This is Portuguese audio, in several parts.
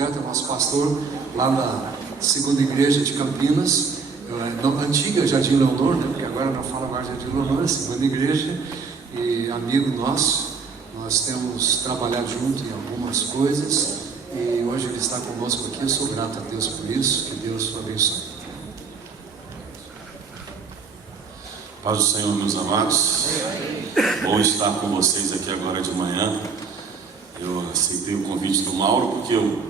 Roberto é nosso pastor lá na segunda igreja de Campinas, antiga Jardim Leonor, né? Porque agora não fala mais Jardim Leonor, é segunda igreja, e amigo nosso. Nós temos trabalhado junto em algumas coisas e hoje ele está conosco aqui. Eu sou grato a Deus por isso. Que Deus o abençoe. Paz do Senhor, meus amados. Bom estar com vocês aqui agora de manhã. Eu aceitei o convite do Mauro porque eu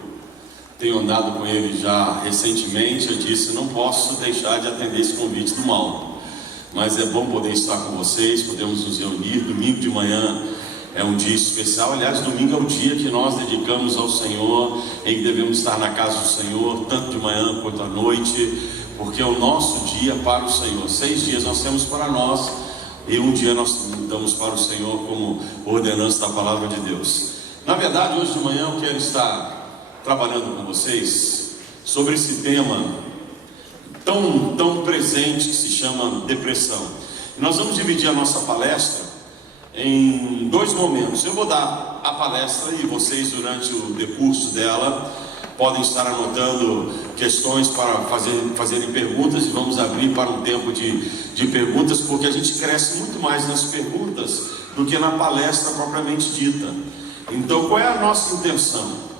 tenho andado com ele já recentemente. Eu disse, não posso deixar de atender esse convite do Mauro, mas é bom poder estar com vocês. Podemos nos reunir. Domingo de manhã é um dia especial. Aliás, domingo é o dia que nós dedicamos ao Senhor, em que devemos estar na casa do Senhor, tanto de manhã quanto à noite, porque é o nosso dia para o Senhor. 6 dias nós temos para nós, e um dia nós damos para o Senhor como ordenança da palavra de Deus. Na verdade, hoje de manhã eu quero estar trabalhando com vocês sobre esse tema tão presente que se chama depressão. Nós vamos dividir a nossa palestra em 2 momentos. Eu vou dar a palestra e vocês, durante o decurso dela, podem estar anotando questões para fazerem perguntas, e vamos abrir para um tempo de perguntas, porque a gente cresce muito mais nas perguntas do que na palestra propriamente dita. Então, qual é a nossa intenção?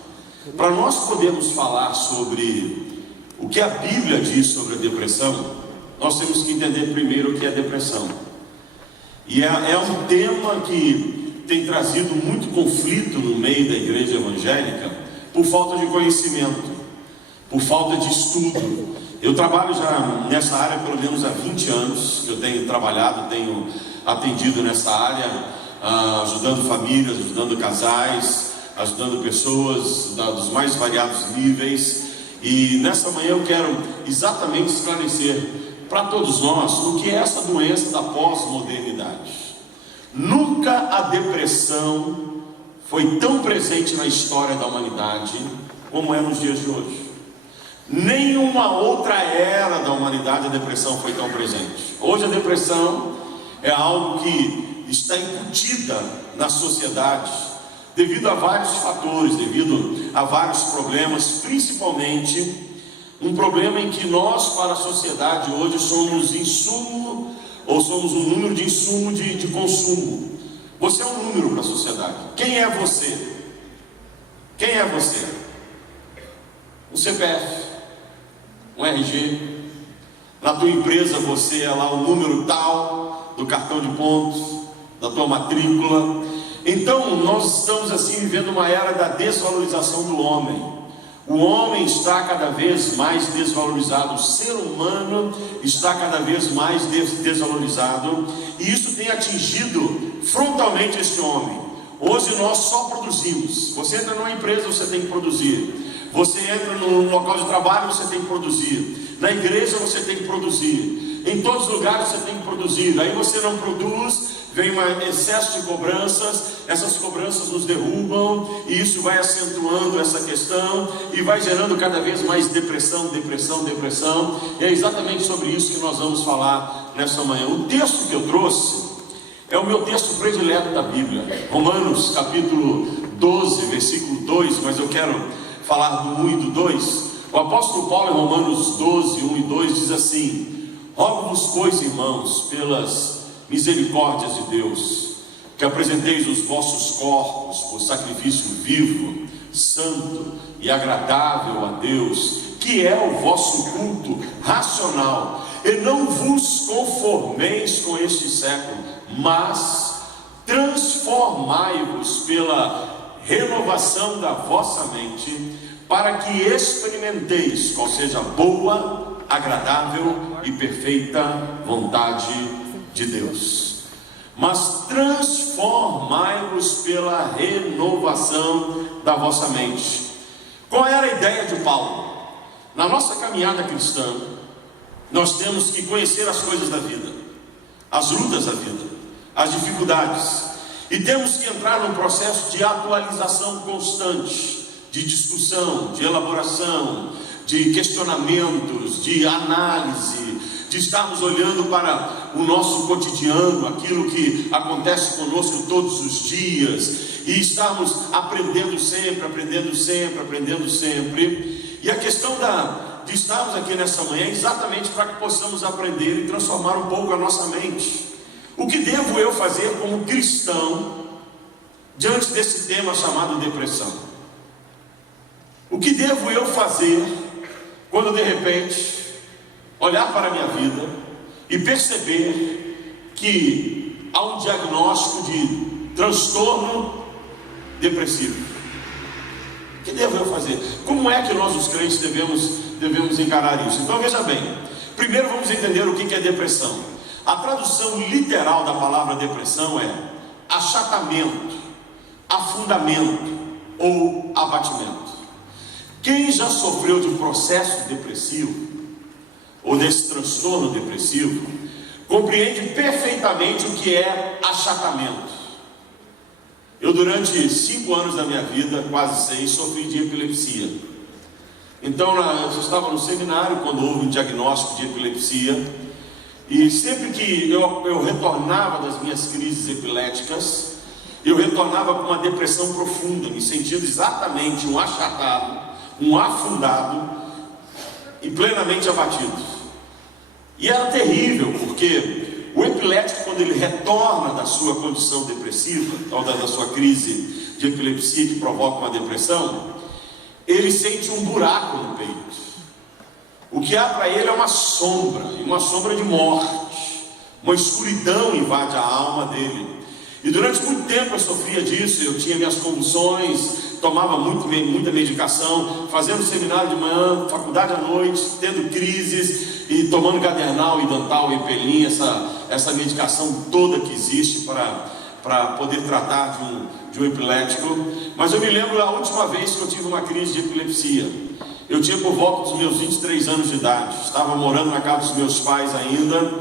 Para nós podermos falar sobre o que a Bíblia diz sobre a depressão, nós temos que entender primeiro o que é depressão. E é um tema que tem trazido muito conflito no meio da igreja evangélica, por falta de conhecimento, por falta de estudo. Eu trabalho já nessa área pelo menos há 20 anos, que eu tenho trabalhado, tenho atendido nessa área, ajudando famílias, ajudando casais, ajudando pessoas dos mais variados níveis. E nessa manhã eu quero exatamente esclarecer para todos nós o que é essa doença da pós-modernidade. Nunca a depressão foi tão presente na história da humanidade como é nos dias de hoje. Nenhuma outra era da humanidade a depressão foi tão presente. Hoje a depressão é algo que está incutida na sociedade devido a vários fatores, devido a vários problemas, principalmente um problema em que nós, para a sociedade hoje, somos insumo, ou somos um número de insumo de consumo. Você é um número para a sociedade. Quem é você? Quem é você? Um CPF, um RG. Na tua empresa você é lá o número tal do cartão de pontos, da tua matrícula. Então nós estamos assim vivendo uma era da desvalorização do homem. O homem está cada vez mais desvalorizado, o ser humano está cada vez mais desvalorizado, e isso tem atingido frontalmente esse homem. Hoje nós só produzimos. Você entra numa empresa, você tem que produzir. Você entra num local de trabalho, você tem que produzir. Na igreja você tem que produzir. Em todos os lugares você tem que produzir. Aí você não produz, vem um excesso de cobranças, essas cobranças nos derrubam, e isso vai acentuando essa questão, e vai gerando cada vez mais depressão, e é exatamente sobre isso que nós vamos falar nessa manhã. O texto que eu trouxe é o meu texto predileto da Bíblia, Romanos capítulo 12, versículo 2, mas eu quero falar do 1 e do 2. O apóstolo Paulo, em Romanos 12, 1 e 2, diz assim: rogo-vos, pois, irmãos, pelas misericórdias de Deus, que apresenteis os vossos corpos por sacrifício vivo, santo e agradável a Deus, que é o vosso culto racional, e não vos conformeis com este século, mas transformai-vos pela renovação da vossa mente, para que experimenteis qual seja a boa, agradável e perfeita vontade de Deus. Mas transformai-vos pela renovação da vossa mente. Qual era a ideia de Paulo? Na nossa caminhada cristã, nós temos que conhecer as coisas da vida, as lutas da vida, as dificuldades, e temos que entrar num processo de atualização constante, de discussão, de elaboração, de questionamentos, de análise, de estarmos olhando para o nosso cotidiano, aquilo que acontece conosco todos os dias, e estarmos aprendendo sempre, aprendendo sempre, aprendendo sempre. E a questão de estarmos aqui nessa manhã é exatamente para que possamos aprender e transformar um pouco a nossa mente. O que devo eu fazer como cristão diante desse tema chamado depressão? O que devo eu fazer quando de repente olhar para a minha vida e perceber que há um diagnóstico de transtorno depressivo? O que devo eu fazer? Como é que nós os crentes devemos encarar isso? Então veja bem, primeiro vamos entender o que é depressão. A tradução literal da palavra depressão é achatamento, afundamento ou abatimento. Quem já sofreu de um processo depressivo ou desse transtorno depressivo compreende perfeitamente o que é achatamento. Eu durante 5 anos da minha vida, quase 6, sofri de epilepsia. Então eu estava no seminário quando houve um diagnóstico de epilepsia, e sempre que eu retornava das minhas crises epiléticas, eu retornava com uma depressão profunda, me sentindo exatamente um achatado, um afundado e plenamente abatido. E era terrível, porque o epilético, quando ele retorna da sua condição depressiva, ou da sua crise de epilepsia que provoca uma depressão, ele sente um buraco no peito. O que há para ele é uma sombra, e uma sombra de morte, uma escuridão invade a alma dele. E durante muito tempo eu sofria disso, eu tinha minhas convulsões, tomava muita medicação, fazendo seminário de manhã, faculdade à noite, tendo crises, e tomando Gadernal e Dantal e Pelin, essa medicação toda que existe para poder tratar de um epilético. Mas eu me lembro da última vez que eu tive uma crise de epilepsia. Eu tinha por volta dos meus 23 anos de idade, estava morando na casa dos meus pais ainda,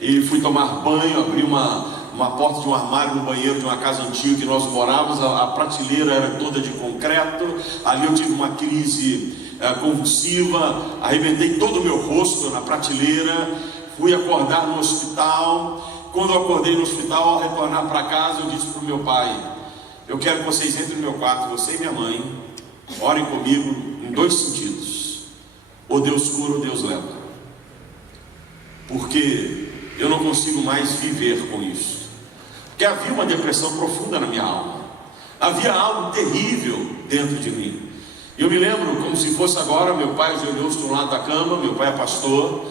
e fui tomar banho, abri uma porta de um armário no banheiro de uma casa antiga que nós morávamos, a prateleira era toda de concreto, ali eu tive uma crise convulsiva, arrebentei todo o meu rosto na prateleira, fui acordar no hospital. Quando eu acordei no hospital, ao retornar para casa, eu disse para o meu pai: eu quero que vocês entrem no meu quarto, você e minha mãe, orem comigo em 2 sentidos: ou Deus cura ou Deus leva, porque eu não consigo mais viver com isso. Porque havia uma depressão profunda na minha alma, havia algo terrível dentro de mim. Eu me lembro como se fosse agora, meu pai ajoelhou-se de um lado da cama, meu pai é pastor,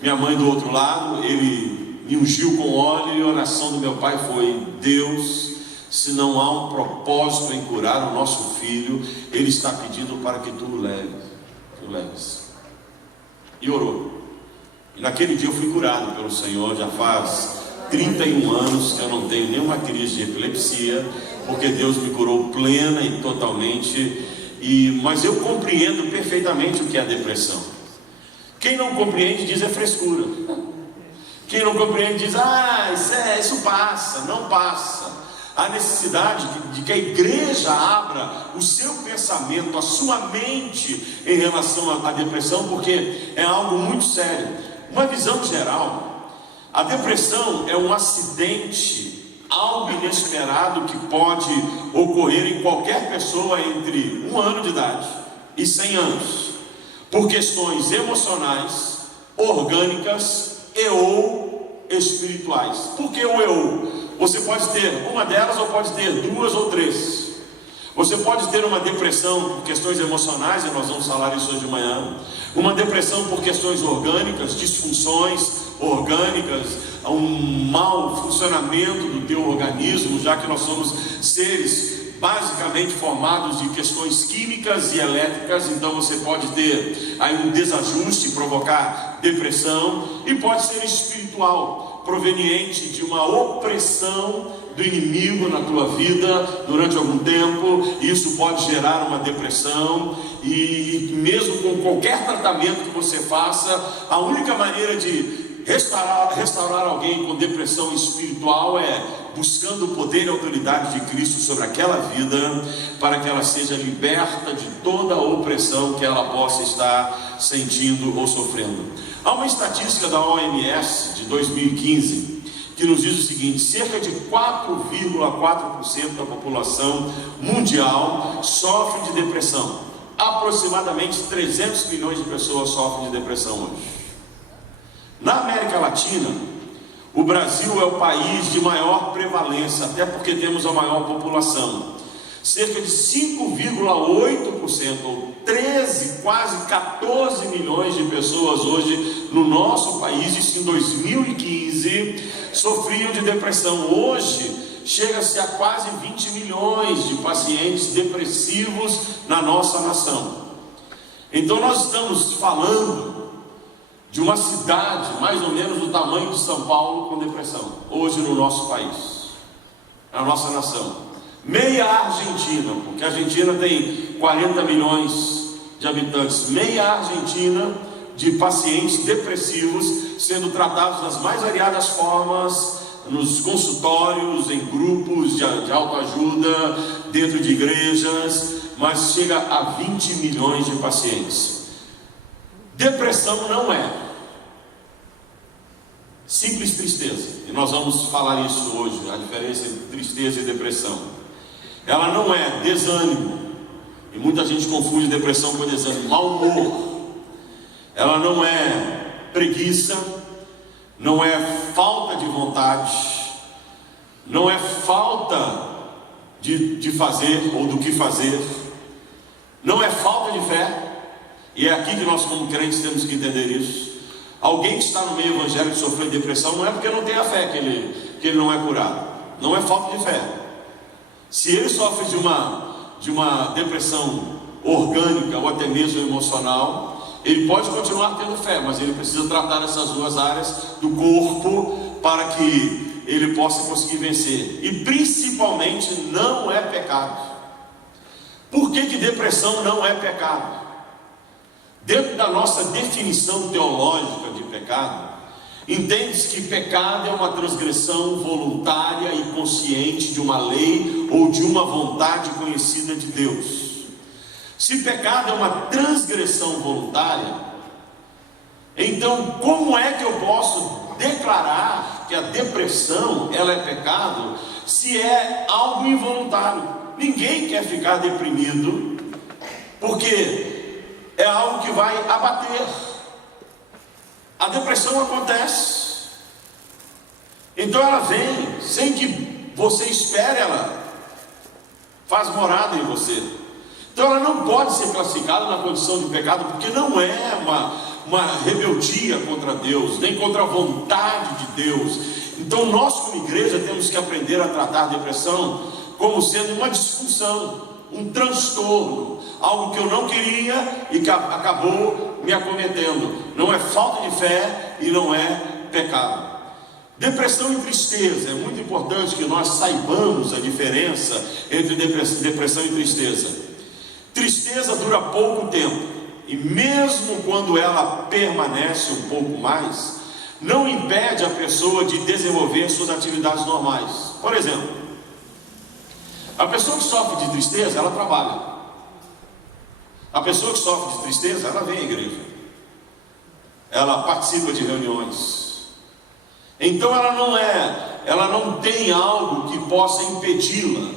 minha mãe do outro lado, ele me ungiu com óleo, e a oração do meu pai foi: Deus, se não há um propósito em curar o nosso filho, ele está pedindo para que tu o leves. E orou. E naquele dia eu fui curado pelo Senhor. Já faz 31 anos que eu não tenho nenhuma crise de epilepsia, porque Deus me curou plena e totalmente. Mas eu compreendo perfeitamente o que é a depressão. Quem não compreende diz é frescura. Quem não compreende diz: isso passa. Não passa. Há necessidade de que a igreja abra o seu pensamento, a sua mente em relação à depressão, porque é algo muito sério. Uma visão geral, a depressão é um acidente, algo inesperado que pode ocorrer em qualquer pessoa entre 1 ano de idade e 100 anos, por questões emocionais, orgânicas e ou espirituais. Por que o eu? Você pode ter uma delas ou pode ter 2 ou 3. Você pode ter uma depressão por questões emocionais, e nós vamos falar isso hoje de manhã. Uma depressão por questões orgânicas, disfunções orgânicas, um mau funcionamento do teu organismo, já que nós somos seres basicamente formados de questões químicas e elétricas. Então você pode ter aí um desajuste e provocar depressão, e pode ser espiritual, proveniente de uma opressão do inimigo na tua vida durante algum tempo. Isso pode gerar uma depressão, e mesmo com qualquer tratamento que você faça, a única maneira de restaurar alguém com depressão espiritual é buscando o poder e a autoridade de Cristo sobre aquela vida, para que ela seja liberta de toda a opressão que ela possa estar sentindo ou sofrendo. Há uma estatística da OMS de 2015 que nos diz o seguinte: cerca de 4,4% da população mundial sofre de depressão. Aproximadamente 300 milhões de pessoas sofrem de depressão hoje. Na América Latina, o Brasil é o país de maior prevalência, até porque temos a maior população. Cerca de 5,8%, ou 13, quase 14 milhões de pessoas hoje no nosso país, isso em 2015, sofriam de depressão. Hoje, chega-se a quase 20 milhões de pacientes depressivos na nossa nação. Então nós estamos falando de uma cidade mais ou menos do tamanho de São Paulo com depressão, hoje no nosso país, na nossa nação. Meia Argentina, porque a Argentina tem 40 milhões de habitantes, meia Argentina de pacientes depressivos sendo tratados das mais variadas formas, nos consultórios, em grupos de autoajuda, dentro de igrejas, mas chega a 20 milhões de pacientes. Depressão não é simples tristeza, e nós vamos falar isso hoje, a diferença entre tristeza e depressão. Ela não é desânimo, e muita gente confunde depressão com desânimo. Mau humor. Ela não é preguiça, não é falta de vontade, não é falta de fazer ou do que fazer, não é falta de fé. E é aqui que nós, como crentes, temos que entender isso. Alguém que está no meio evangélico e sofreu de depressão, não é porque não tem a fé que ele não é curado, não é falta de fé. Se ele sofre de uma depressão orgânica ou até mesmo emocional, ele pode continuar tendo fé, mas ele precisa tratar essas duas áreas do corpo para que ele possa conseguir vencer. E principalmente não é pecado. Por que depressão não é pecado? Dentro da nossa definição teológica de pecado, entende-se que pecado é uma transgressão voluntária e consciente de uma lei ou de uma vontade conhecida de Deus. Se pecado é uma transgressão voluntária, então como é que eu posso declarar que a depressão ela é pecado se é algo involuntário? Ninguém quer ficar deprimido porque é algo que vai abater. A depressão acontece, então ela vem sem que você espere, ela faz morada em você. Então ela não pode ser classificada na condição de pecado, porque não é uma rebeldia contra Deus, nem contra a vontade de Deus. Então nós, como igreja, temos que aprender a tratar a depressão como sendo uma disfunção, um transtorno, algo que eu não queria e que acabou me acometendo. Não é falta de fé e não é pecado. Depressão e tristeza, é muito importante que nós saibamos a diferença entre depressão e tristeza. Tristeza dura pouco tempo, e mesmo quando ela permanece um pouco mais, não impede a pessoa de desenvolver suas atividades normais. Por exemplo, a pessoa que sofre de tristeza, ela trabalha. A pessoa que sofre de tristeza, ela vem à igreja, ela participa de reuniões. Então ela não tem algo que possa impedi-la,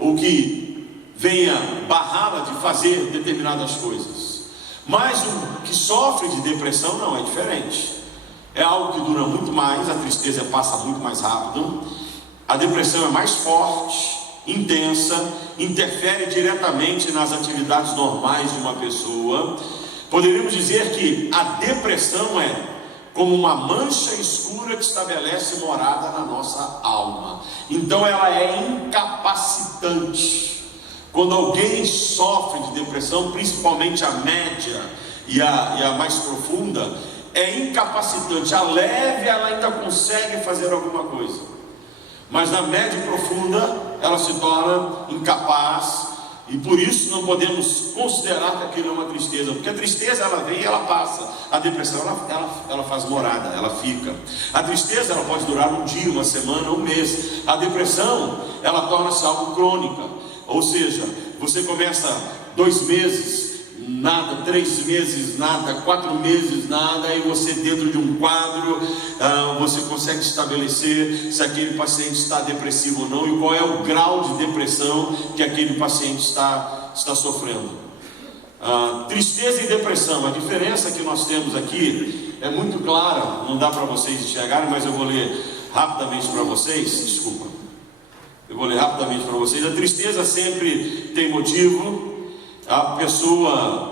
ou que venha barrá-la de fazer determinadas coisas. Mas o que sofre de depressão não, é diferente. É algo que dura muito mais, a tristeza passa muito mais rápido, a depressão é mais forte, intensa, interfere diretamente nas atividades normais de uma pessoa. Poderíamos dizer que a depressão é como uma mancha escura que estabelece morada na nossa alma. Então ela é incapacitante. Quando alguém sofre de depressão, principalmente a média e a mais profunda, é incapacitante. A leve ela ainda consegue fazer alguma coisa, mas na média e profunda ela se torna incapaz E por isso não podemos considerar que aquilo é uma tristeza, porque a tristeza ela vem e ela passa, a depressão ela faz morada, ela fica. A tristeza ela pode durar um dia, uma semana, um mês. A depressão ela torna-se algo crônica, ou seja, você começa 2 meses, nada, 3 meses, nada, 4 meses, nada, e você dentro de um quadro, você consegue estabelecer se aquele paciente está depressivo ou não, e qual é o grau de depressão que aquele paciente está sofrendo. Tristeza e depressão, a diferença que nós temos aqui é muito clara, não dá para vocês enxergarem, mas eu vou ler rapidamente para vocês, desculpa, eu vou ler rapidamente para vocês. A tristeza sempre tem motivo, a pessoa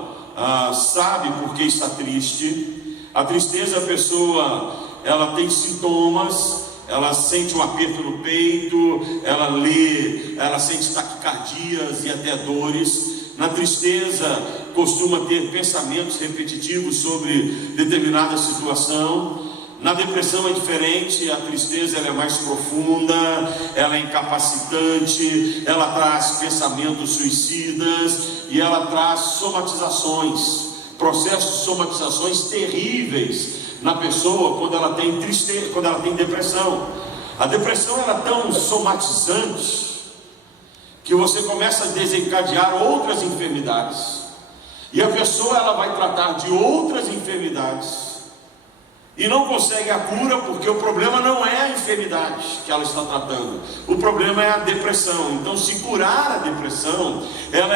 sabe por que está triste. A tristeza, a pessoa ela tem sintomas, ela sente um aperto no peito, ela sente taquicardias e até dores. Na tristeza costuma ter pensamentos repetitivos sobre determinada situação. Na depressão é diferente, a tristeza ela é mais profunda, ela é incapacitante, ela traz pensamentos suicidas e ela traz somatizações, processos de somatizações terríveis na pessoa quando ela tem tristeza, quando ela tem depressão. A depressão ela é tão somatizante que você começa a desencadear outras enfermidades, e a pessoa ela vai tratar de outras enfermidades e não consegue a cura, porque o problema não é a enfermidade que ela está tratando, o problema é a depressão. Então, se curar a depressão, ela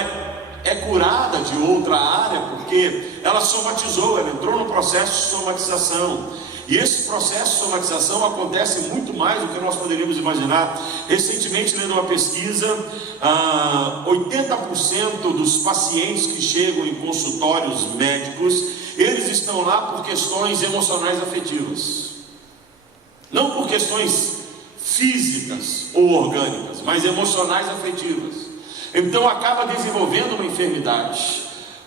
é curada de outra área, porque ela somatizou, ela entrou no processo de somatização. E esse processo de somatização acontece muito mais do que nós poderíamos imaginar. Recentemente, lendo uma pesquisa, 80% dos pacientes que chegam em consultórios médicos, eles estão lá por questões emocionais afetivas, não por questões físicas ou orgânicas, mas emocionais afetivas. Então acaba desenvolvendo uma enfermidade,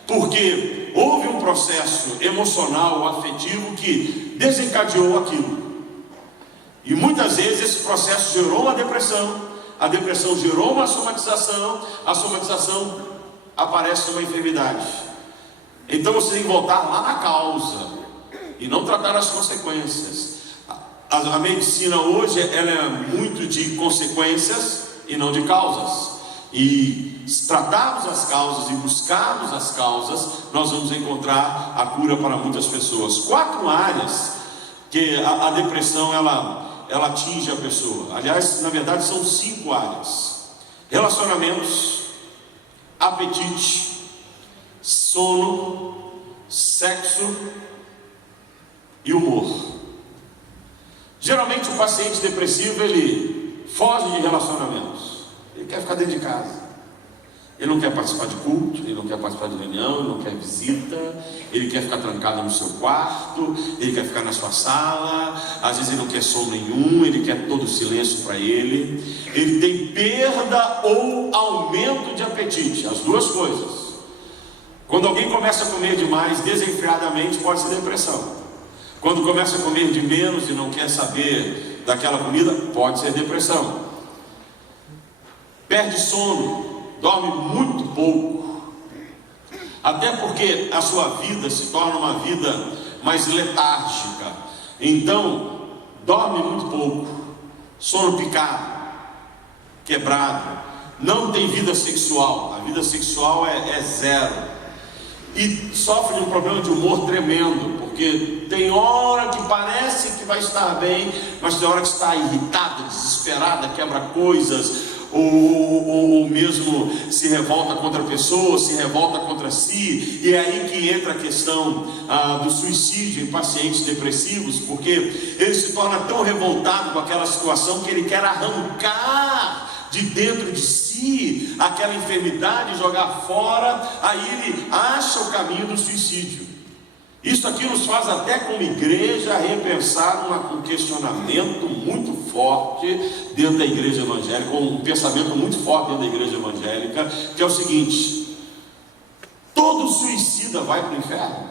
porque houve um processo emocional, afetivo, que desencadeou aquilo. E muitas vezes esse processo gerou uma depressão, a depressão gerou uma somatização, a somatização aparece uma enfermidade. Então você tem que voltar lá na causa e não tratar as consequências. A medicina hoje ela é muito de consequências e não de causas. E se tratarmos as causas e buscarmos as causas, nós vamos encontrar a cura para muitas pessoas. 4 áreas que a depressão ela atinge a pessoa. Aliás, na verdade são 5 áreas: relacionamentos, apetite, sono, sexo e humor. Geralmente o paciente depressivo ele foge de relacionamentos, ele quer ficar dentro de casa, ele não quer participar de culto, ele não quer participar de reunião, ele não quer visita, ele quer ficar trancado no seu quarto, ele quer ficar na sua sala, às vezes ele não quer som nenhum, ele quer todo o silêncio para ele tem perda ou aumento de apetite, as duas coisas. Quando alguém começa a comer demais desenfreadamente, pode ser depressão. Quando começa a comer de menos e não quer saber daquela comida, pode ser depressão. Perde sono, dorme muito pouco, até porque a sua vida se torna uma vida mais letárgica. Então, dorme muito pouco, sono picado, quebrado, não tem vida sexual, a vida sexual é zero. E sofre de um problema de humor tremendo, porque tem hora que parece que vai estar bem, mas tem hora que está irritada, desesperada, quebra coisas, ou mesmo se revolta contra a pessoa, se revolta contra si. E é aí que entra a questão do suicídio em pacientes depressivos, porque ele se torna tão revoltado com aquela situação que ele quer arrancar de dentro de si aquela enfermidade, jogar fora. Aí ele acha o caminho do suicídio. Isso aqui nos faz até como igreja repensar um questionamento muito forte dentro da igreja evangélica, um pensamento muito forte dentro da igreja evangélica, que é o seguinte: todo suicida vai para o inferno?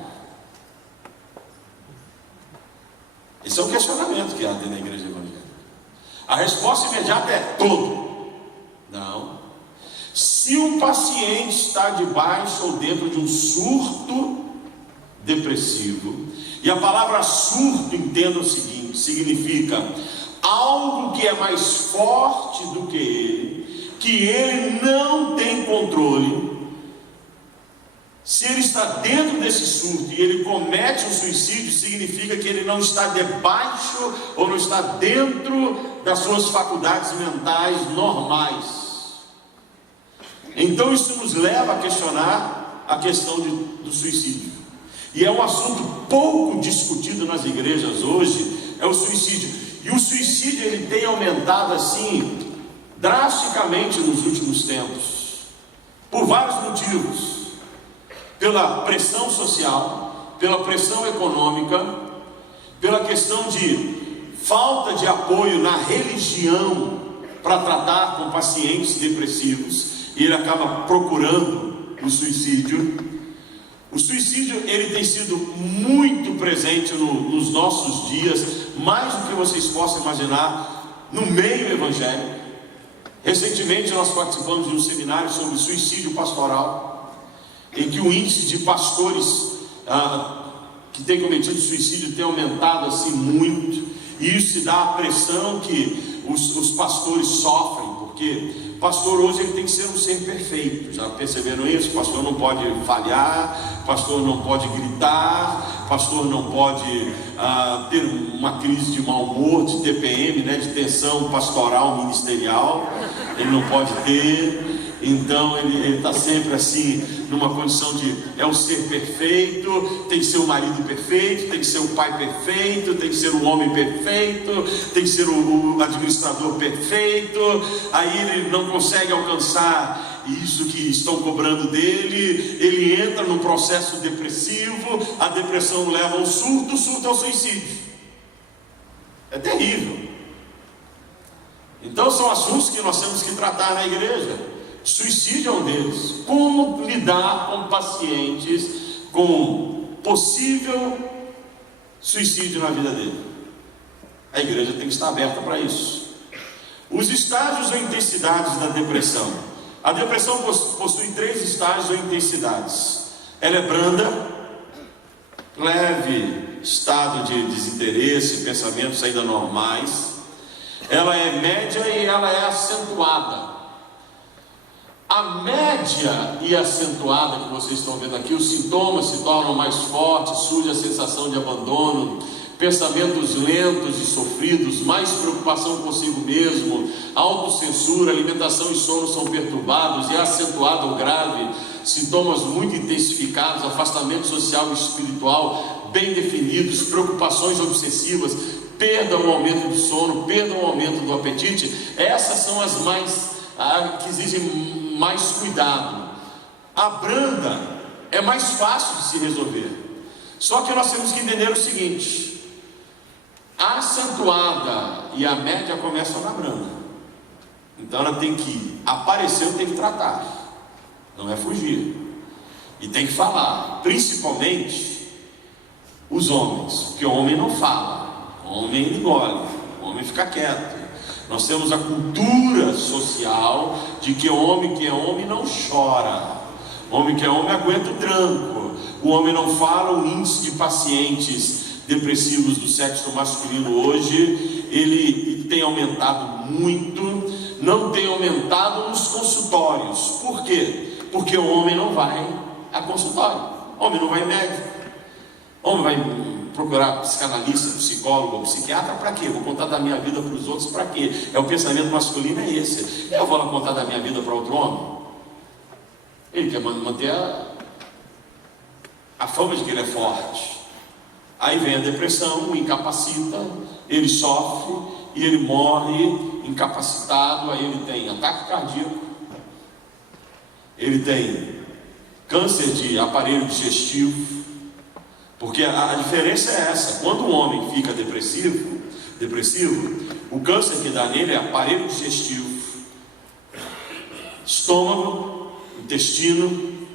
Esse é um questionamento que há dentro da igreja evangélica. A resposta imediata é todo. Não. se um paciente está debaixo ou dentro de um surto depressivo, e a palavra surto, entenda o seguinte, significa algo que é mais forte do que ele não tem controle. Se ele está dentro desse surto e ele comete um suicídio, significa que ele não está debaixo ou não está dentro das suas faculdades mentais normais. Então isso nos leva a questionar a questão do suicídio. E é um assunto pouco discutido nas igrejas hoje, é o suicídio. E o suicídio ele tem aumentado assim drasticamente nos últimos tempos, por vários motivos. Pela pressão social, pela pressão econômica, pela questão de falta de apoio na religião para tratar com pacientes depressivos, e ele acaba procurando o suicídio. O suicídio ele tem sido muito presente nos nossos dias, mais do que vocês possam imaginar, no meio evangélico. Recentemente nós participamos de um seminário sobre suicídio pastoral, em que o índice de pastores que têm cometido suicídio tem aumentado assim muito, e isso se dá à pressão que os pastores sofrem, porque o pastor hoje ele tem que ser um ser perfeito. Já perceberam isso? O pastor não pode falhar, o pastor não pode gritar, o pastor não pode ter uma crise de mau humor, de TPM, né, de tensão pastoral ministerial, ele não pode ter. Então ele está sempre assim, numa condição de é um ser perfeito, tem que ser o marido perfeito, tem que ser o pai perfeito, tem que ser o homem perfeito, tem que ser o administrador perfeito. Aí ele não consegue alcançar isso que estão cobrando dele, ele entra num processo depressivo, a depressão leva ao surto, o surto ao suicídio. É terrível. Então são assuntos que nós temos que tratar na igreja. Suicídio é um deles. Como lidar com pacientes com possível suicídio na vida dele? A igreja tem que estar aberta para isso. Os estágios ou intensidades da depressão. A depressão possui 3 estágios ou intensidades. Ela é branda, leve estado de desinteresse, pensamentos ainda normais. Ela é média e ela é acentuada. A média e acentuada que vocês estão vendo aqui, os sintomas se tornam mais fortes, surge a sensação de abandono, pensamentos lentos e sofridos, mais preocupação consigo mesmo, autocensura, alimentação e sono são perturbados, e acentuado ou grave, sintomas muito intensificados, afastamento social e espiritual bem definidos, preocupações obsessivas, perda ou aumento do sono, perda ou aumento do apetite. Essas são as que exigem mais cuidado. A branda é mais fácil de se resolver, só que nós temos que entender o seguinte: a acentuada e a média começam na branda. Então ela tem que aparecer, tem que tratar, não é fugir, e tem que falar, principalmente os homens, porque o homem não fala, o homem engole, o homem fica quieto. Nós temos a cultura social de que o homem que é homem não chora, o homem que é homem aguenta o tranco, o homem não fala. O índice de pacientes depressivos do sexo masculino hoje, ele tem aumentado muito, não tem aumentado nos consultórios. Por quê? Porque o homem não vai a consultório, o homem não vai em médico, o homem vai procurar psicanalista, psicólogo, psiquiatra, para quê? Vou contar da minha vida para os outros, para quê? O pensamento masculino é esse. Eu vou lá contar da minha vida para outro homem? Ele quer manter a fama de que ele é forte. Aí vem a depressão, o incapacita, ele sofre e ele morre incapacitado. Aí ele tem ataque cardíaco, ele tem câncer de aparelho digestivo. Porque a diferença é essa: quando o homem fica depressivo, o câncer que dá nele é aparelho digestivo, estômago, intestino,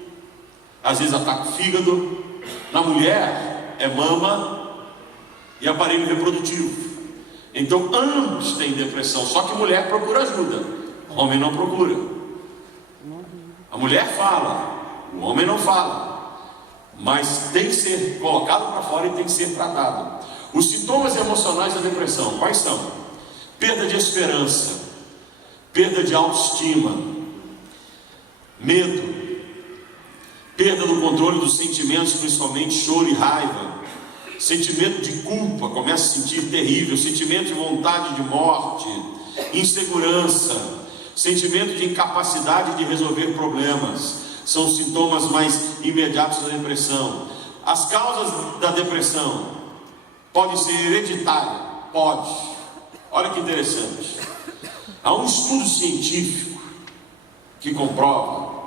às vezes ataca o fígado. Na mulher é mama e aparelho reprodutivo. Então ambos têm depressão, só que mulher procura ajuda, homem não procura. mulher fala, o homem não fala, mas tem que ser colocado para fora e tem que ser tratado. Os sintomas emocionais da depressão, quais são? Perda de esperança, perda de autoestima, medo, perda do controle dos sentimentos, principalmente choro e raiva, sentimento de culpa, começa a sentir terrível, sentimento de vontade de morte, insegurança, sentimento de incapacidade de resolver problemas, são os sintomas mais imediatos da depressão. As causas da depressão podem ser hereditárias, pode. Olha que interessante, há um estudo científico que comprova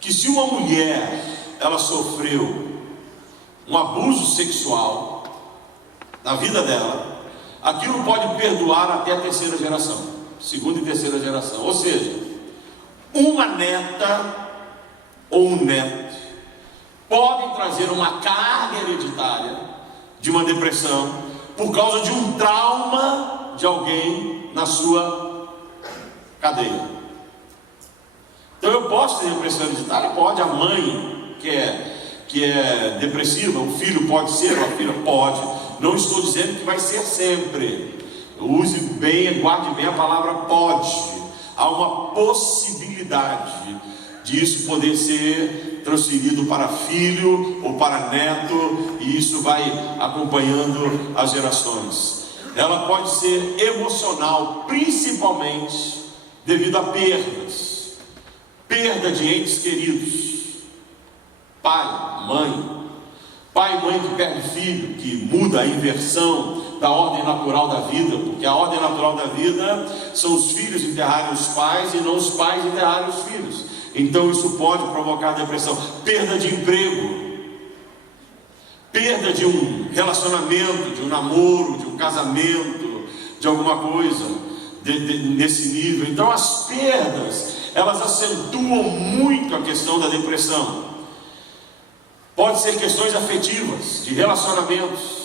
que se uma mulher ela sofreu um abuso sexual na vida dela, aquilo pode perdurar até a terceira geração, segunda e terceira geração. Ou seja, uma neta ou um neto podem trazer uma carga hereditária de uma depressão por causa de um trauma de alguém na sua cadeia. Então eu posso ter depressão hereditária? Pode. A mãe que é depressiva, o filho pode ser, a filha pode. Não estou dizendo que vai ser sempre. Use bem, guarde bem a palavra pode. Há uma possibilidade disso poder ser transferido para filho ou para neto, e isso vai acompanhando as gerações. Ela pode ser emocional, principalmente devido a perdas, perda de entes queridos, pai, mãe que perde filho, que muda a inversão da ordem natural da vida, porque a ordem natural da vida são os filhos enterrarem os pais e não os pais enterrarem os filhos. Então isso pode provocar depressão. Perda de emprego, perda de um relacionamento, de um namoro, de um casamento, de alguma coisa nesse nível. Então as perdas, elas acentuam muito a questão da depressão. Pode ser questões afetivas, de relacionamentos.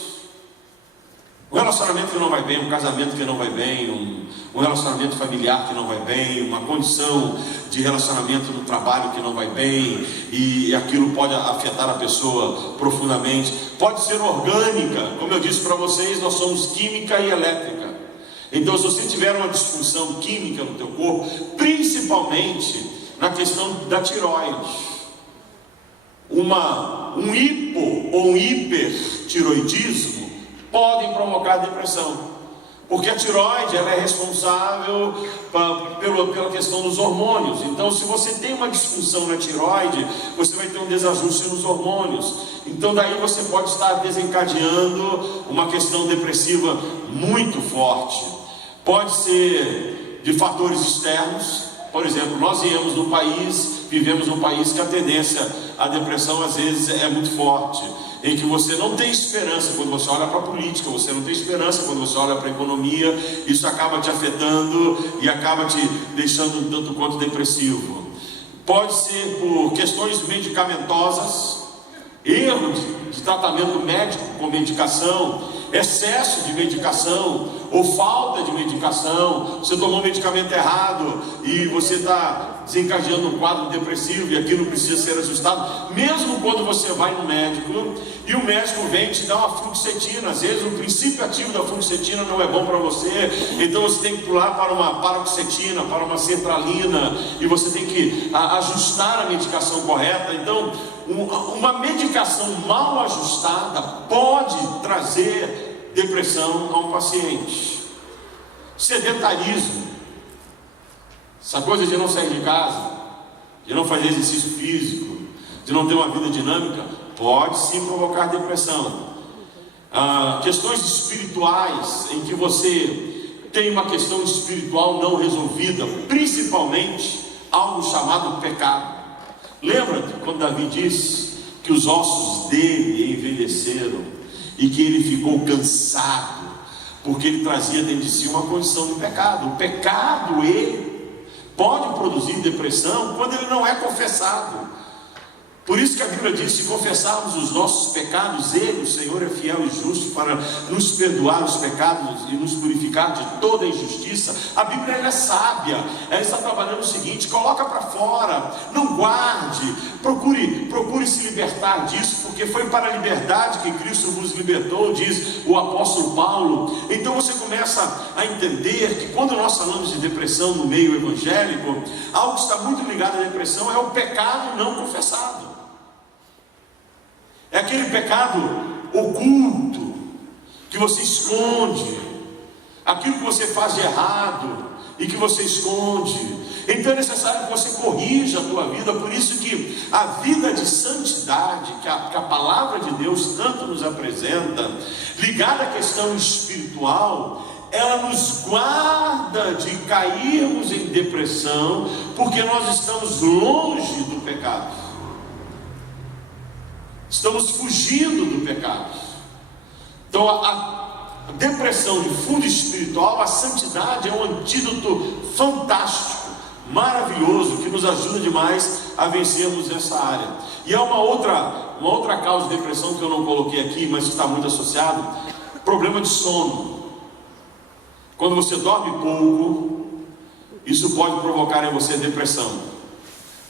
Um relacionamento que não vai bem, um casamento que não vai bem, um relacionamento familiar que não vai bem, uma condição de relacionamento no trabalho que não vai bem, e aquilo pode afetar a pessoa profundamente. Pode ser orgânica, como eu disse para vocês, nós somos química e elétrica. Então se você tiver uma disfunção química no teu corpo, principalmente na questão da tireoide, um hipo ou um hipertiroidismo podem provocar depressão, porque a tireoide ela é responsável pela questão dos hormônios. Então se você tem uma disfunção na tireoide, você vai ter um desajuste nos hormônios. Então daí você pode estar desencadeando uma questão depressiva muito forte. Pode ser de fatores externos. Por exemplo, nós vivemos num país que a tendência à depressão às vezes é muito forte, em que você não tem esperança quando você olha para a política, você não tem esperança quando você olha para a economia. Isso acaba te afetando e acaba te deixando um tanto quanto depressivo. Pode ser por questões medicamentosas, erro de tratamento médico com medicação, excesso de medicação ou falta de medicação. Você tomou um medicamento errado e você está desencadeando um quadro depressivo, e aquilo precisa ser ajustado. Mesmo quando você vai no médico e o médico vem te dar uma fluoxetina, às vezes o princípio ativo da fluoxetina não é bom para você, então você tem que pular para uma paroxetina, para uma sertralina, e você tem que ajustar a medicação correta. Então uma medicação mal ajustada pode trazer depressão a um paciente. Sedentarismo, essa coisa de não sair de casa, de não fazer exercício físico, de não ter uma vida dinâmica, pode sim provocar depressão. Questões espirituais, em que você tem uma questão espiritual não resolvida, principalmente algo chamado pecado. Lembra-te quando Davi disse que os ossos dele envelheceram e que ele ficou cansado, porque ele trazia dentro de si uma condição de pecado. O pecado, ele pode produzir depressão quando ele não é confessado. Por isso que a Bíblia diz: se confessarmos os nossos pecados, Ele, o Senhor, é fiel e justo para nos perdoar os pecados e nos purificar de toda injustiça. A Bíblia, ela é sábia, ela está trabalhando o seguinte: coloca para fora, não guarde, procure se libertar disso, porque foi para a liberdade que Cristo vos libertou, diz o apóstolo Paulo. Então você começa a entender que quando nós falamos de depressão no meio evangélico, algo que está muito ligado à depressão é o pecado não confessado. É aquele pecado oculto que você esconde, aquilo que você faz de errado e que você esconde. Então é necessário que você corrija a tua vida. Por isso que a vida de santidade que a palavra de Deus tanto nos apresenta, ligada à questão espiritual, ela nos guarda de cairmos em depressão, porque nós estamos longe do pecado. Estamos fugindo do pecado. Então a depressão de fundo espiritual, a santidade é um antídoto fantástico, maravilhoso, que nos ajuda demais a vencermos essa área. E há uma outra causa de depressão que eu não coloquei aqui, mas que está muito associado: problema de sono. Quando você dorme pouco, isso pode provocar em você depressão,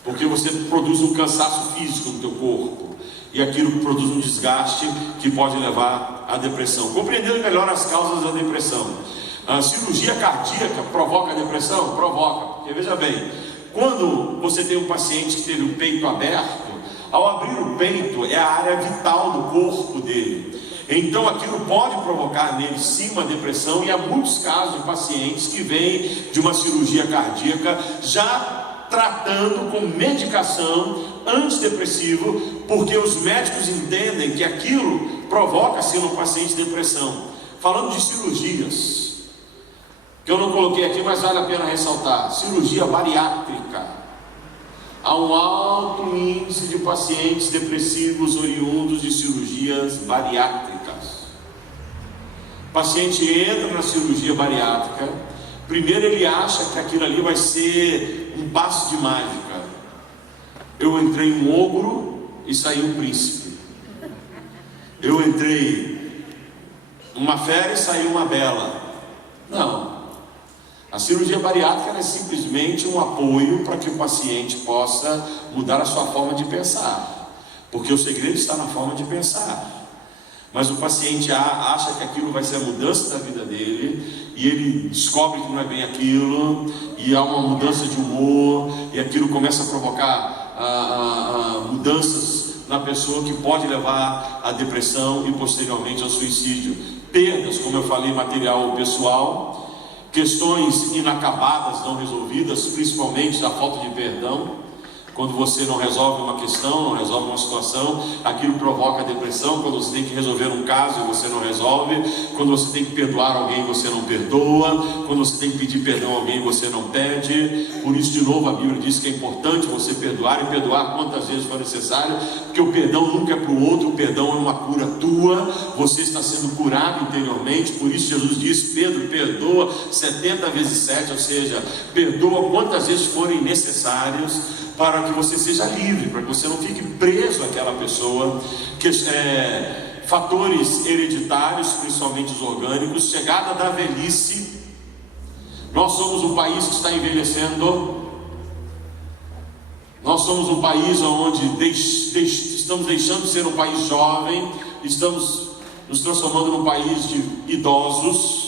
porque você produz um cansaço físico no teu corpo, e aquilo produz um desgaste que pode levar à depressão. Compreendendo melhor as causas da depressão: a cirurgia cardíaca provoca a depressão? Provoca, porque veja bem, quando você tem um paciente que teve o peito aberto, ao abrir o peito é a área vital do corpo dele, então aquilo pode provocar nele sim uma depressão. E há muitos casos de pacientes que vêm de uma cirurgia cardíaca já tratando com medicação antidepressivo, porque os médicos entendem que aquilo provoca sim no paciente depressão. Falando de cirurgias, que eu não coloquei aqui, mas vale a pena ressaltar: cirurgia bariátrica. Há um alto índice de pacientes depressivos oriundos de cirurgias bariátricas. O paciente entra na cirurgia bariátrica, primeiro ele acha que aquilo ali vai ser um passo de mágica. Eu entrei um ogro e saí um príncipe. Eu entrei uma fera e saí uma bela. Não. A cirurgia bariátrica é simplesmente um apoio para que o paciente possa mudar a sua forma de pensar, porque o segredo está na forma de pensar. Mas o paciente acha que aquilo vai ser a mudança da vida dele, e ele descobre que não é bem aquilo, e há uma mudança de humor, e aquilo começa a provocar mudanças na pessoa que pode levar à depressão e posteriormente ao suicídio. Perdas, como eu falei, material pessoal, questões inacabadas, não resolvidas, principalmente da falta de perdão. Quando você não resolve uma questão, não resolve uma situação, aquilo provoca depressão. Quando você tem que resolver um caso e você não resolve, quando você tem que perdoar alguém, você não perdoa, quando você tem que pedir perdão a alguém, você não pede. Por isso, de novo, a Bíblia diz que é importante você perdoar, e perdoar quantas vezes for necessário, porque o perdão nunca é para o outro, o perdão é uma cura tua, você está sendo curado interiormente. Por isso Jesus diz: Pedro, perdoa 70 vezes 7, ou seja, perdoa quantas vezes forem necessários, para que você seja livre, para que você não fique preso àquela pessoa. Fatores hereditários, principalmente os orgânicos, chegada da velhice. Nós somos um país que está envelhecendo. Nós somos um país onde estamos deixando de ser um país jovem, estamos nos transformando num país de idosos,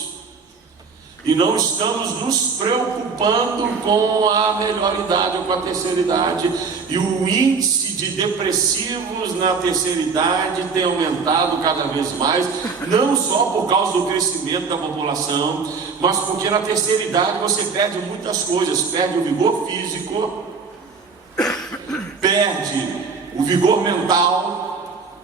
e não estamos nos preocupando com a melhor idade ou com a terceira idade. E o índice de depressivos na terceira idade tem aumentado cada vez mais, não só por causa do crescimento da população, mas porque na terceira idade você perde muitas coisas. Perde o vigor físico, perde o vigor mental.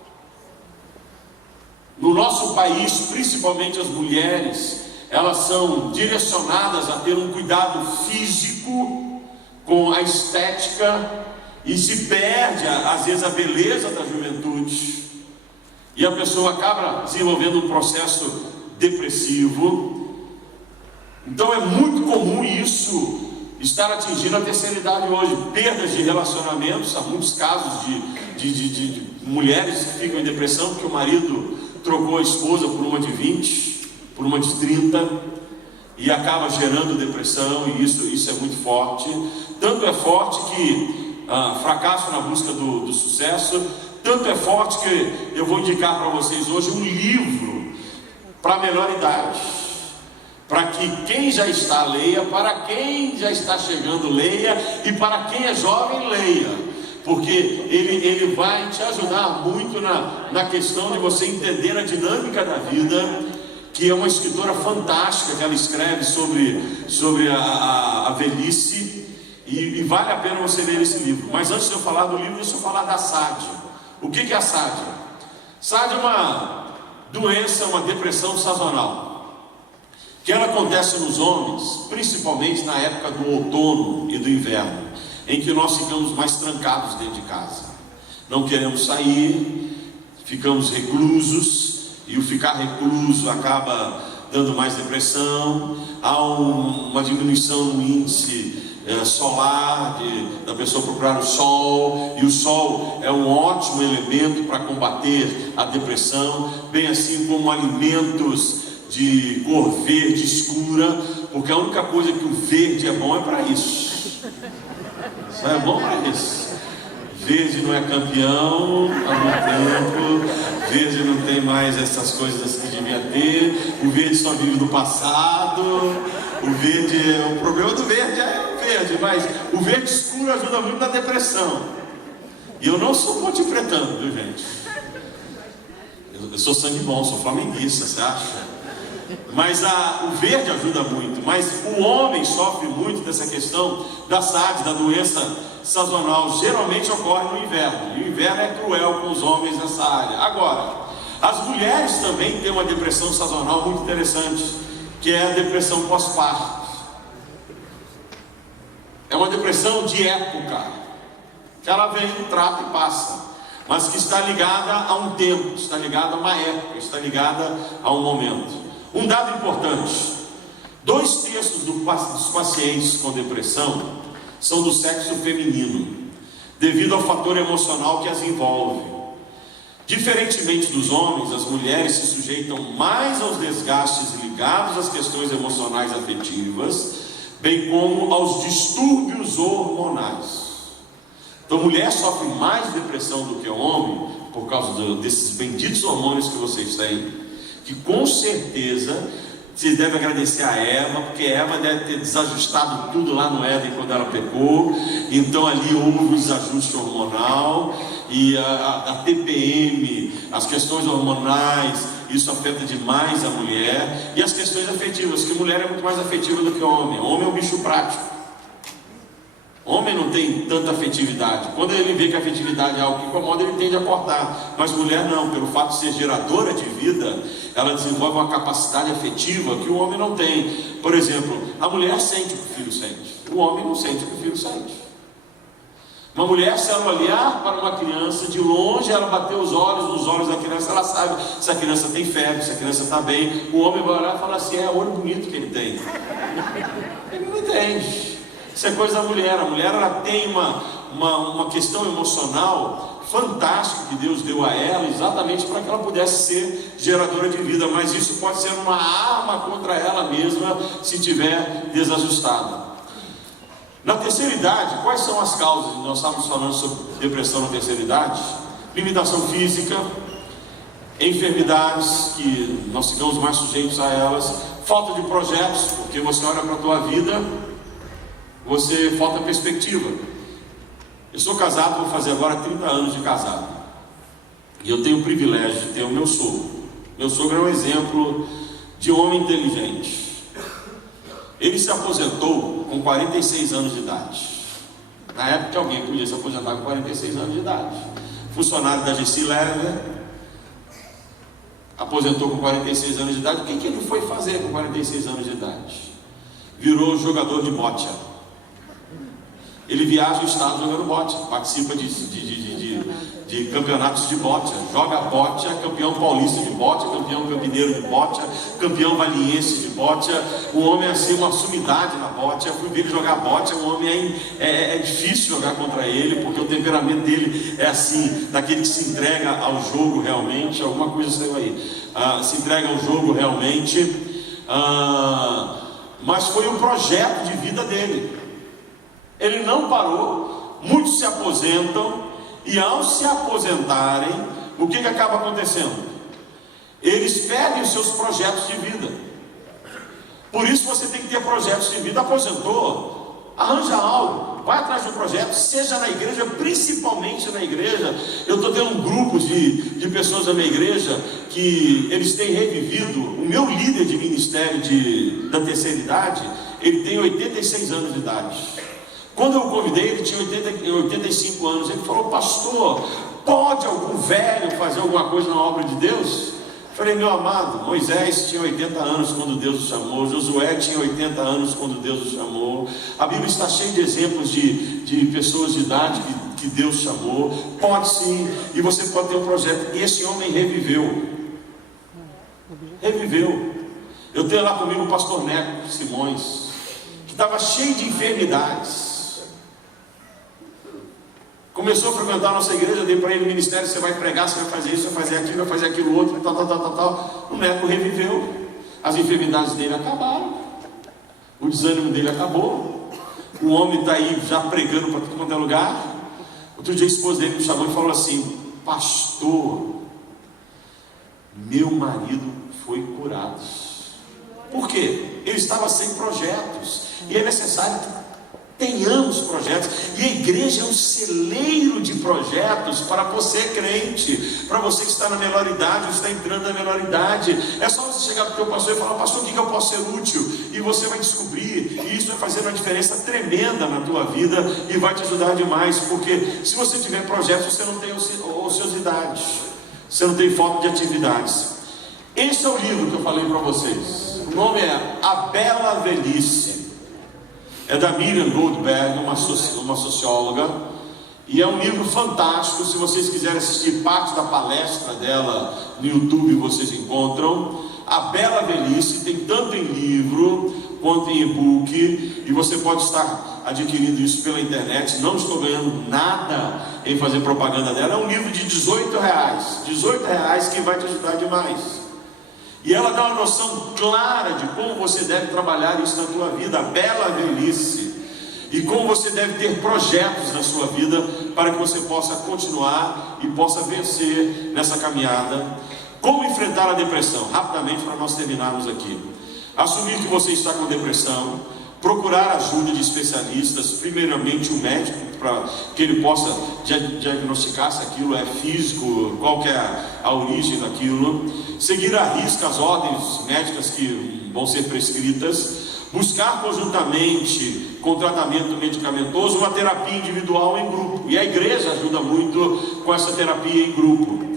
No nosso país, principalmente as mulheres, elas são direcionadas a ter um cuidado físico com a estética, e se perde às vezes a beleza da juventude, e a pessoa acaba desenvolvendo um processo depressivo. Então é muito comum isso estar atingindo a terceira idade hoje. Perdas de relacionamentos, há muitos casos de mulheres que ficam em depressão porque o marido trocou a esposa por uma de 20, por uma de 30, e acaba gerando depressão, e isso é muito forte. Tanto é forte que fracasso na busca do sucesso. Tanto é forte que eu vou indicar para vocês hoje um livro para a melhor idade, para que quem já está leia, para quem já está chegando leia, e para quem é jovem leia, porque ele vai te ajudar muito na questão de você entender a dinâmica da vida, que é uma escritora fantástica, que ela escreve sobre a velhice, e vale a pena você ler esse livro. Mas antes de eu falar do livro, deixa eu falar da SAD. O que é a SAD? SAD é uma doença, uma depressão sazonal, que ela acontece nos homens, principalmente na época do outono e do inverno, em que nós ficamos mais trancados dentro de casa, não queremos sair, ficamos reclusos, e o ficar recluso acaba dando mais depressão. Há uma diminuição no índice solar, da pessoa procurar o sol, e o sol é um ótimo elemento para combater a depressão, bem assim como alimentos de cor verde escura, porque a única coisa que o verde é bom é para isso. Só é bom para isso. Verde não é campeão há muito tempo, verde não tem mais essas coisas que devia ter, o verde só vive do passado, o problema do verde é o verde, mas o verde escuro ajuda muito na depressão. E eu não sou ponte-pretano, viu, gente? Eu sou sangue bom, sou flamenguista, você acha? Mas o verde ajuda muito, mas o homem sofre muito dessa questão da SAD, da doença sazonal. Geralmente ocorre no inverno, e o inverno é cruel com os homens nessa área. Agora, as mulheres também têm uma depressão sazonal muito interessante, que é a depressão pós-parto. É uma depressão de época, que ela vem, trata e passa, mas que está ligada a um tempo, está ligada a uma época, está ligada a um momento. Um dado importante: 2/3 dos pacientes com depressão são do sexo feminino, devido ao fator emocional que as envolve. Diferentemente dos homens, as mulheres se sujeitam mais aos desgastes ligados às questões emocionais afetivas, bem como aos distúrbios hormonais. Então, a mulher sofre mais depressão do que o homem, por causa desses benditos hormônios que vocês têm, que com certeza vocês devem agradecer a Eva, porque Eva deve ter desajustado tudo lá no Éden quando ela pecou. Então ali houve um desajuste hormonal, e a TPM, as questões hormonais, isso afeta demais a mulher. E as questões afetivas, que a mulher é muito mais afetiva do que o homem. O homem é um bicho prático. Homem não tem tanta afetividade. Quando ele vê que a afetividade é algo que incomoda, ele tende a cortar. Mas mulher não, pelo fato de ser geradora de vida, ela desenvolve uma capacidade afetiva que o homem não tem. Por exemplo, a mulher sente o que o filho sente, o homem não sente o que o filho sente. Uma mulher, se ela olhar para uma criança de longe, ela bater os olhos nos olhos da criança, ela sabe se a criança tem febre, se a criança está bem. O homem vai olhar e falar assim: é o olho bonito que ele tem. Ele não entende. Isso é coisa da mulher. A mulher, ela tem uma questão emocional fantástica que Deus deu a ela, exatamente para que ela pudesse ser geradora de vida. Mas isso pode ser uma arma contra ela mesma, se tiver desajustada. Na terceira idade, quais são as causas? Nós estávamos falando sobre depressão na terceira idade. Limitação física, enfermidades, que nós ficamos mais sujeitos a elas, falta de projetos, porque você olha para a tua vida, você falta perspectiva. Eu sou casado, vou fazer agora 30 anos de casado, e eu tenho o privilégio de ter o meu sogro. Meu sogro é um exemplo de homem inteligente. Ele se aposentou com 46 anos de idade. Na época que alguém podia se aposentar com 46 anos de idade. Funcionário da GC Lever, aposentou com 46 anos de idade. O que ele foi fazer com 46 anos de idade? Virou jogador de bote. Ele viaja o estado jogando bote, participa de de campeonatos de bote, joga bote, campeão paulista de bote, campeão campineiro de bote, campeão valiense de bote. O homem é assim, uma sumidade na bote. Eu fui ver ele jogar bote, o homem é difícil jogar contra ele, porque o temperamento dele é assim, daquele que se entrega ao jogo realmente. Alguma coisa saiu aí, se entrega ao jogo realmente. Mas foi um projeto de vida dele. Ele não parou. Muitos se aposentam, e ao se aposentarem, o que acaba acontecendo? Eles perdem os seus projetos de vida. Por isso você tem que ter projetos de vida. Aposentou, arranja algo, vai atrás de um projeto, seja na igreja, principalmente na igreja. Eu estou tendo um grupo de pessoas na minha igreja que eles têm revivido. O meu líder de ministério da terceira idade, ele tem 86 anos de idade. Quando eu o convidei, ele tinha 85 anos. Ele falou: pastor, pode algum velho fazer alguma coisa na obra de Deus? Eu falei: meu amado, Moisés tinha 80 anos quando Deus o chamou, Josué tinha 80 anos quando Deus o chamou. A Bíblia está cheia de exemplos de pessoas de idade que Deus chamou. Pode sim, e você pode ter um projeto. E esse homem reviveu. Eu tenho lá comigo o pastor Neco Simões, que estava cheio de enfermidades. Começou a frequentar a nossa igreja, dei para ele o ministério: você vai pregar, você vai fazer isso, vai fazer aquilo, vai fazer aquilo outro, tal. O Neco reviveu. As enfermidades dele acabaram, o desânimo dele acabou. O homem está aí já pregando para tudo quanto é lugar. Outro dia a esposa dele me chamou e falou assim: pastor, meu marido foi curado. Por quê? Ele estava sem projetos, e é necessário que tenhamos projetos, e a igreja é um celeiro de projetos para você crente, para você que está na melhor idade, ou está entrando na melhor idade. É só você chegar para o teu pastor e falar: pastor, o que eu posso ser útil? E você vai descobrir, e isso vai fazer uma diferença tremenda na tua vida, e vai te ajudar demais, porque se você tiver projetos, você não tem ociosidade, você não tem falta de atividades. Esse é o livro que eu falei para vocês. O nome é A Bela Velhice. É da Miriam Goldberg, uma socióloga, e é um livro fantástico. Se vocês quiserem assistir parte da palestra dela no YouTube, vocês encontram. A Bela Velhice tem tanto em livro quanto em e-book, e você pode estar adquirindo isso pela internet. Não estou ganhando nada em fazer propaganda dela. É um livro de R$18 que vai te ajudar demais. E ela dá uma noção clara de como você deve trabalhar isso na tua vida, a bela velhice, e como você deve ter projetos na sua vida para que você possa continuar e possa vencer nessa caminhada. Como enfrentar a depressão? Rapidamente, para nós terminarmos aqui. Assumir que você está com depressão, procurar ajuda de especialistas, primeiramente um médico, para que ele possa diagnosticar se aquilo é físico, qual que é a origem daquilo. Seguir à risca as ordens médicas que vão ser prescritas. Buscar conjuntamente com tratamento medicamentoso uma terapia individual em grupo, e a igreja ajuda muito com essa terapia em grupo.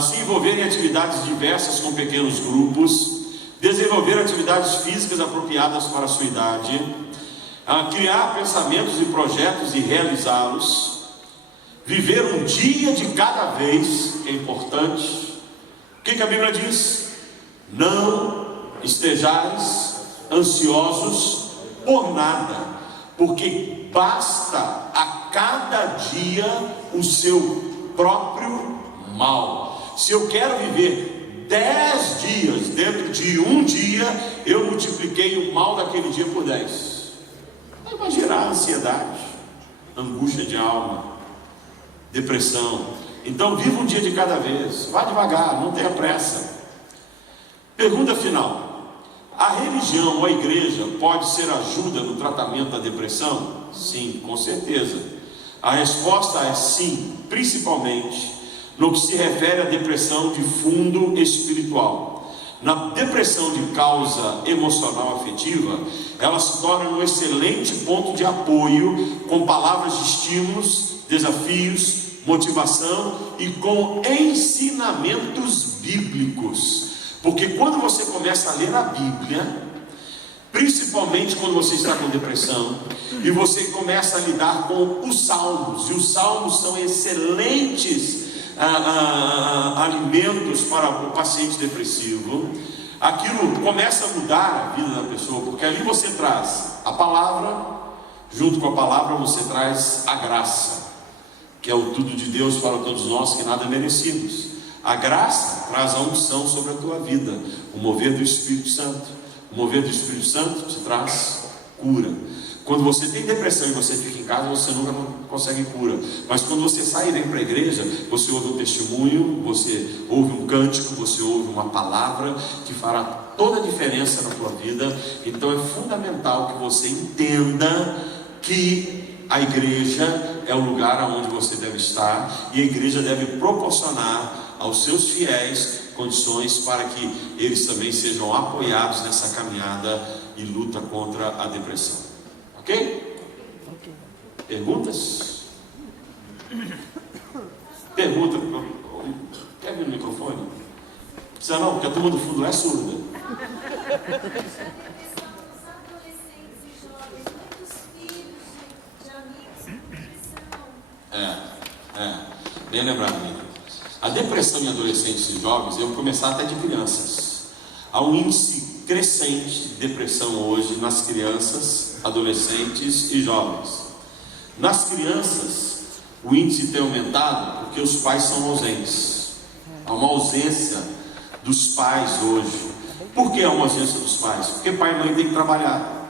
Se envolver em atividades diversas com pequenos grupos. Desenvolver atividades físicas apropriadas para a sua idade. Criar pensamentos e projetos e realizá-los. Viver um dia de cada vez, que é importante. O que a Bíblia diz? Não estejais ansiosos por nada, porque basta a cada dia o seu próprio mal. Se eu quero viver 10 dias dentro de um dia, eu multipliquei o mal daquele dia por 10. Vai gerar ansiedade, angústia de alma, depressão. Então viva um dia de cada vez, vá devagar, não tenha pressa. Pergunta final: a religião ou a igreja pode ser ajuda no tratamento da depressão? Sim, com certeza. A resposta é sim, principalmente no que se refere à depressão de fundo espiritual. Na depressão de causa emocional afetiva, ela se torna um excelente ponto de apoio, com palavras de estímulos, desafios, motivação e com ensinamentos bíblicos. Porque quando você começa a ler a Bíblia, principalmente quando você está com depressão e você começa a lidar com os salmos, e os salmos são excelentes alimentos para o paciente depressivo. Aquilo começa a mudar a vida da pessoa, porque ali você traz a palavra, junto com a palavra você traz a graça, que é o tudo de Deus para todos nós que nada merecemos. A graça traz a unção sobre a tua vida, o mover do Espírito Santo. O mover do Espírito Santo te traz cura. Quando você tem depressão e você fica em casa, você nunca consegue cura. Mas quando você sai e vem para a igreja, você ouve um testemunho, você ouve um cântico, você ouve uma palavra que fará toda a diferença na tua vida. Então é fundamental que você entenda que a igreja é o lugar onde você deve estar, e a igreja deve proporcionar aos seus fiéis condições para que eles também sejam apoiados nessa caminhada e luta contra a depressão. Ok? Perguntas? Pergunta. Quer vir no microfone? Precisa não, porque a turma do fundo é surda. Bem lembrado, amigo. A depressão em adolescentes e jovens, eu vou começar até de crianças. Há um índice crescente de depressão hoje nas crianças, adolescentes e jovens. Nas crianças, o índice tem aumentado porque os pais são ausentes. Há uma ausência dos pais hoje. Por que há uma ausência dos pais? Porque pai e mãe têm que trabalhar.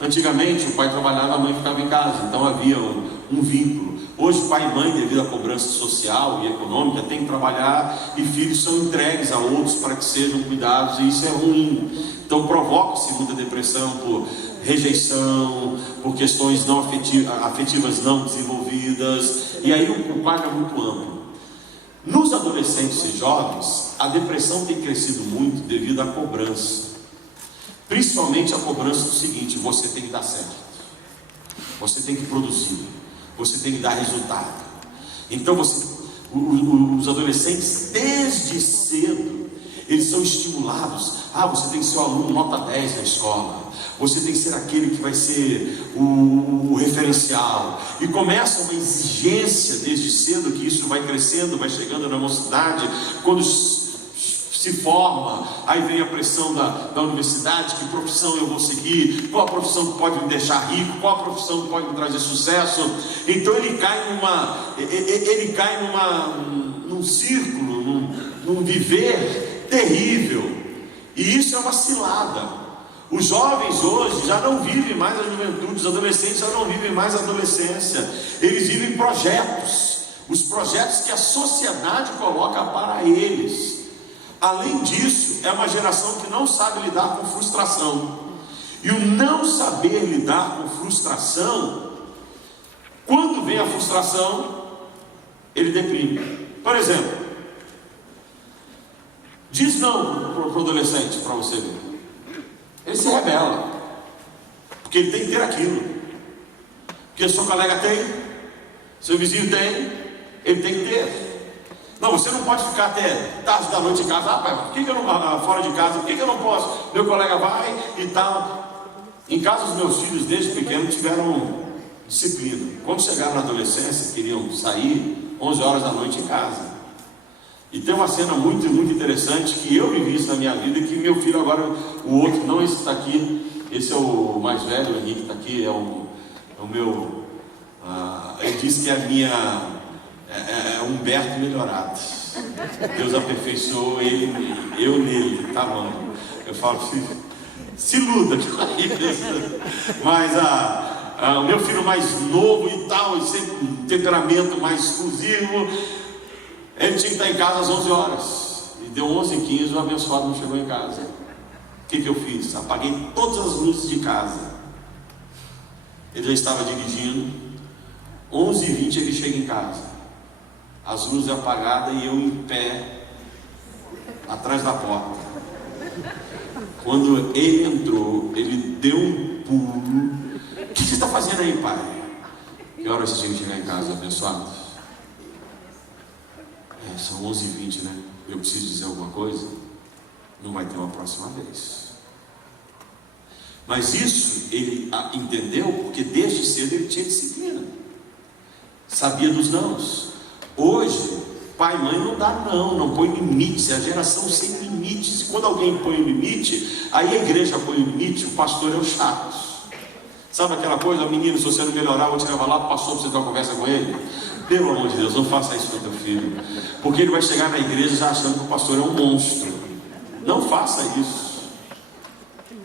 Antigamente o pai trabalhava, a mãe ficava em casa, então havia um vínculo. Hoje pai e mãe, devido à cobrança social e econômica, têm que trabalhar, e filhos são entregues a outros para que sejam cuidados, e isso é ruim. Então provoca-se muita depressão por rejeição, por questões não afetivas não desenvolvidas, e aí o quadro é muito amplo. Nos adolescentes e jovens, a depressão tem crescido muito devido à cobrança, principalmente a cobrança do seguinte: você tem que dar certo, você tem que produzir, você tem que dar resultado. Então os adolescentes, desde cedo, eles são estimulados. Você tem que ser um aluno nota 10 na escola, você tem que ser aquele que vai ser o referencial, e começa uma exigência desde cedo, que isso vai crescendo, vai chegando na mocidade. Quando se forma, aí vem a pressão da universidade: que profissão eu vou seguir, qual a profissão que pode me deixar rico, qual a profissão que pode me trazer sucesso. Então ele cai num círculo, num viver terrível, e isso é uma cilada. Os jovens hoje já não vivem mais a juventude, os adolescentes já não vivem mais a adolescência, eles vivem projetos, os projetos que a sociedade coloca para eles. Além disso, é uma geração que não sabe lidar com frustração. E o não saber lidar com frustração, quando vem a frustração, ele deprime. Por exemplo, diz não para o adolescente, para você ver. Ele se rebela, porque ele tem que ter aquilo, porque seu colega tem, seu vizinho tem, ele tem que ter. Não, você não pode ficar até tarde da noite em casa. Pai, por que eu não fora de casa? Por que eu não posso? Meu colega vai e tal. Em casa, os meus filhos desde pequeno tiveram disciplina. Quando chegaram na adolescência, queriam sair 11 horas da noite em casa. E tem uma cena muito, muito interessante que eu vivi isso na minha vida, e que meu filho agora, o outro, não esse está aqui, esse é o mais velho, o Henrique está aqui, é o meu, ele disse que é a minha, é Humberto melhorado. Deus aperfeiçoou ele, eu nele, tá bom. Eu falo, se luta com isso. Mas o meu filho mais novo e tal, e sempre um temperamento mais exclusivo, ele tinha que estar em casa às 11 horas. E deu 11h15, o abençoado não chegou em casa. O que eu fiz? Apaguei todas as luzes de casa. Ele já estava dirigindo. 11h20 ele chega em casa, as luzes apagadas, e eu em pé atrás da porta. Quando ele entrou, ele deu um pulo. O que você está fazendo aí, pai? Que horas você tinha que chegar em casa, abençoado? São 11h20, né? Eu preciso dizer alguma coisa? Não vai ter uma próxima vez. Mas isso ele entendeu porque desde cedo ele tinha disciplina, sabia dos nãos. Hoje, pai e mãe não dá não põe limites, é a geração sem limites. E quando alguém põe um limite, aí a igreja põe um limite, o pastor é o chato. Sabe aquela coisa, menino, se você não melhorar, eu vou te levar lá para o pastor para você ter uma conversa com ele? Pelo amor de Deus, não faça isso com teu filho, porque ele vai chegar na igreja já achando que o pastor é um monstro. Não faça isso,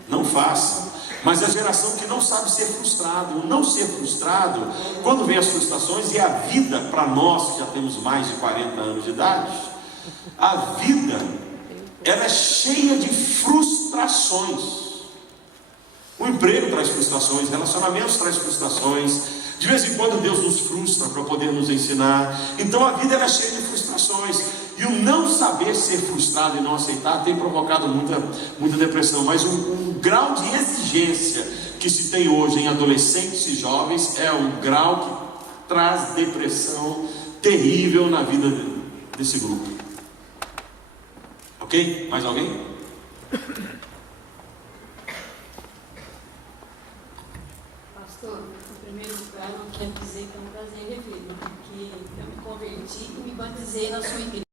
não faça. Mas a geração que não sabe ser frustrado, o não ser frustrado, quando vem as frustrações, e a vida para nós que já temos mais de 40 anos de idade, a vida, ela é cheia de frustrações. O emprego traz frustrações, relacionamentos traz frustrações, de vez em quando Deus nos frustra para poder nos ensinar. Então a vida ela é cheia de frustrações, e o não saber ser frustrado e não aceitar tem provocado muita depressão. Mas um grau de exigência que se tem hoje em adolescentes e jovens é um grau que traz depressão terrível na vida desse grupo. Ok? Mais alguém? Pastor, em primeiro lugar, eu quero dizer que é um prazer revê-lo, porque eu me converti e me batizei na sua igreja.